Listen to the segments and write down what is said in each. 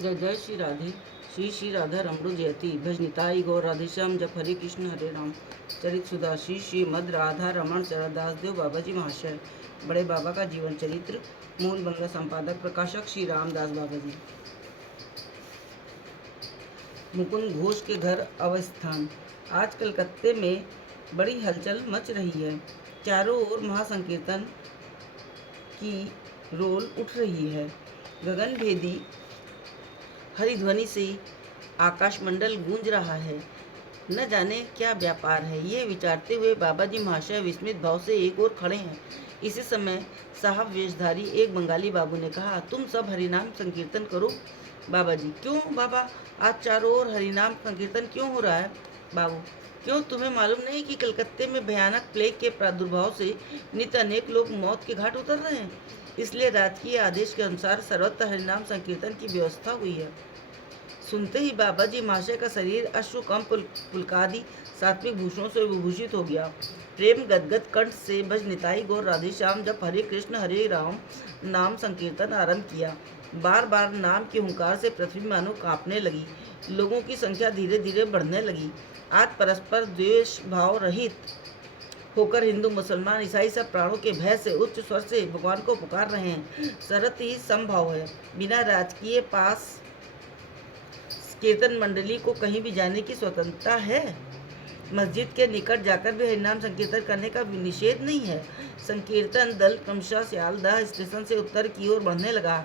जय जय श्री राधे। श्री श्री राधा रमणु जयति भजनिताई गौर राधेश्याम जप हरे कृष्ण हरे राम। चरित सुधा श्री श्री मद राधा रमण चरणदास देव बाबा जी महाशय। बड़े बाबा का जीवन चरित्र। मूल बंगला संपादक प्रकाशक श्री रामदास बाबा जी। मुकुंद घोष के घर अवस्थान। आज कलकत्ते में बड़ी हलचल मच रही है। चारों ओर महासंकीर्तन की रोल उठ रही है। गगनभेदी हरिध्वनि से आकाशमंडल गूंज रहा है। न जाने क्या व्यापार है, ये विचारते हुए बाबा जी महाशय विस्मित भाव से एक ओर खड़े हैं। इसी समय साहब वेशधारी एक बंगाली बाबू ने कहा, तुम सब हरिनाम संकीर्तन करो। बाबा जी, क्यों बाबा, आज चारों ओर हरिनाम संकीर्तन क्यों हो रहा है? बाबू, क्यों तुम्हें मालूम नहीं कि कलकत्ते में भयानक प्लेग के प्रादुर्भाव से नित अनेक लोग मौत के घाट उतर रहे हैं? इसलिए राजकीय आदेश के अनुसार सर्वत्र हरिनाम संकीर्तन की व्यवस्था हुई है। सुनते ही बाबा जी महाशय का शरीर अश्रुकम पुलकादि सात्विक भूषणों से विभूषित हो गया। प्रेम गदगद कंठ से भज निताई गौर राधेश्याम जब हरे कृष्ण हरे राम नाम संकीर्तन आरंभ किया। बार बार नाम की हुंकार से पृथ्वी मानो कांपने लगी। लोगों की संख्या धीरे धीरे बढ़ने लगी। आज परस्पर द्वेष भाव रहित होकर हिंदू मुसलमान ईसाई सब प्राणों के भय से उच्च स्वर से भगवान को पुकार रहे हैं। शरत ही संभव है। बिना राजकीय पास कीर्तन मंडली को कहीं भी जाने की स्वतंत्रता है। मस्जिद के निकट जाकर भी हरिनाम संकीर्तन करने का निषेध नहीं है। संकीर्तन दल क्रमशः सियालदह स्टेशन से उत्तर की ओर बढ़ने लगा।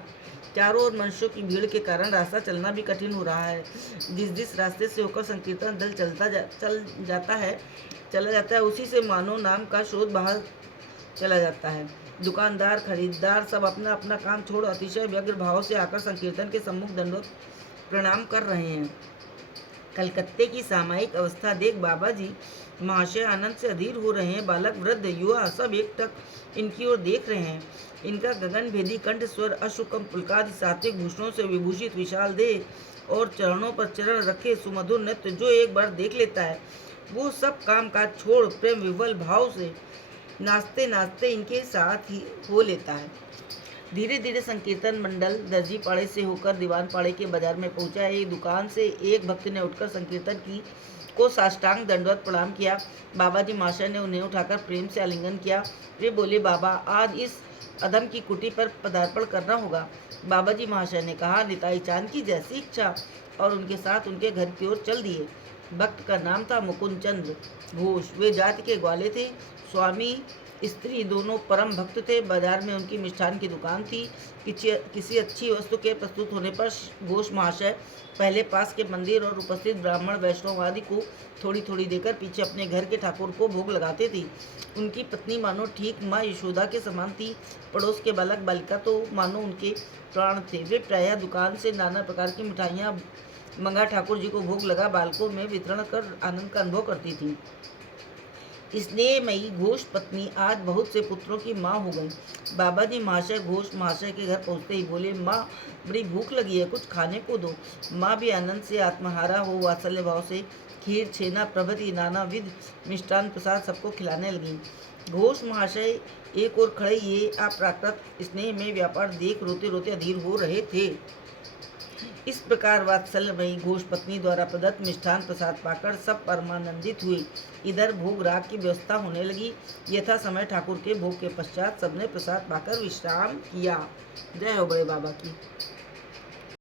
चारों ओर मनुष्यों की भीड़ के कारण रास्ता चलना भी कठिन हो रहा है। जिस रास्ते से होकर संकीर्तन दल चला जाता है उसी से मानो नाम का स्रोत बाहर चला जाता है। दुकानदार खरीदार सब अपना अपना काम छोड़ अतिशय व्यग्र भाव से आकर संकीर्तन के सम्मुख दंडवत प्रणाम कर रहे हैं। कलकत्ते की सामायिक अवस्था देख बाबा जी महाशय आनंद से अधीर हो रहे हैं। बालक वृद्ध युवा सब एकटक इनकी ओर देख रहे हैं। इनका गगन भेदी कंठ स्वर अश्रुकम पुलकादि सात्विक भूषणों से विभूषित विशाल देह और चरणों पर चरण रखे सुमधुर नृत्य जो एक बार देख लेता है वो सब काम काज छोड़ प्रेम विवल भाव से नाचते नाचते इनके साथ ही हो लेता है। धीरे धीरे संकीर्तन मंडल दर्जी पाड़े से होकर दीवान पाड़े के बाजार में पहुंचा। एक दुकान से एक भक्त ने उठकर संकीर्तन की को साष्टांग दंडवत प्रणाम किया। बाबा जी महाशय ने उन्हें उठाकर प्रेम से आलिंगन किया। वे बोले, बाबा, आज इस अधम की कुटी पर पदार्पण करना होगा। बाबा जी महाशय ने कहा, निताई चांद की जैसी इच्छा, और उनके साथ उनके घर की ओर चल दिए। भक्त का नाम था मुकुंद चंद्र घोष। वे जाति के ग्वाले थे। स्वामी स्त्री दोनों परम भक्त थे। बाजार में उनकी मिष्ठान की दुकान थी। किसी अच्छी वस्तु के प्रस्तुत होने पर घोष महाशय पहले पास के मंदिर और उपस्थित ब्राह्मण वैष्णव आदि को थोड़ी थोड़ी देकर पीछे अपने घर के ठाकुर को भोग लगाते थे। उनकी पत्नी मानो ठीक माँ यशोदा के समान थी। पड़ोस के बालक बालिका तो मानो उनके प्राण थे। वे प्रायः दुकान से नाना प्रकार की मिठाइयाँ मंगा ठाकुर जी को भोग लगा बालकों में वितरण कर आनंद का अनुभव करती थी। स्नेहमयी घोष पत्नी आज बहुत से पुत्रों की माँ हो गई। बाबा जी महाशय घोष महाशय के घर पहुँचते ही बोले, माँ, बड़ी भूख लगी है, कुछ खाने को दो। माँ भी आनंद से आत्महारा हो वात्सल्य भाव से खीर छेना प्रभृति नानाविध मिष्टान प्रसाद सबको खिलाने लगी। घोष महाशय एक ओर खड़े ये अप्राकृत स्नेह में व्यापार देख रोते रोते अधीर हो रहे थे। इस प्रकार वात्सल्यमयी घोष पत्नी द्वारा प्रदत्त मिष्ठान प्रसाद पाकर सब परमानंदित हुए। इधर भोग राग की व्यवस्था होने लगी। यथा समय ठाकुर के भोग के पश्चात सबने प्रसाद पाकर विश्राम किया। जय हो बड़े बाबा की।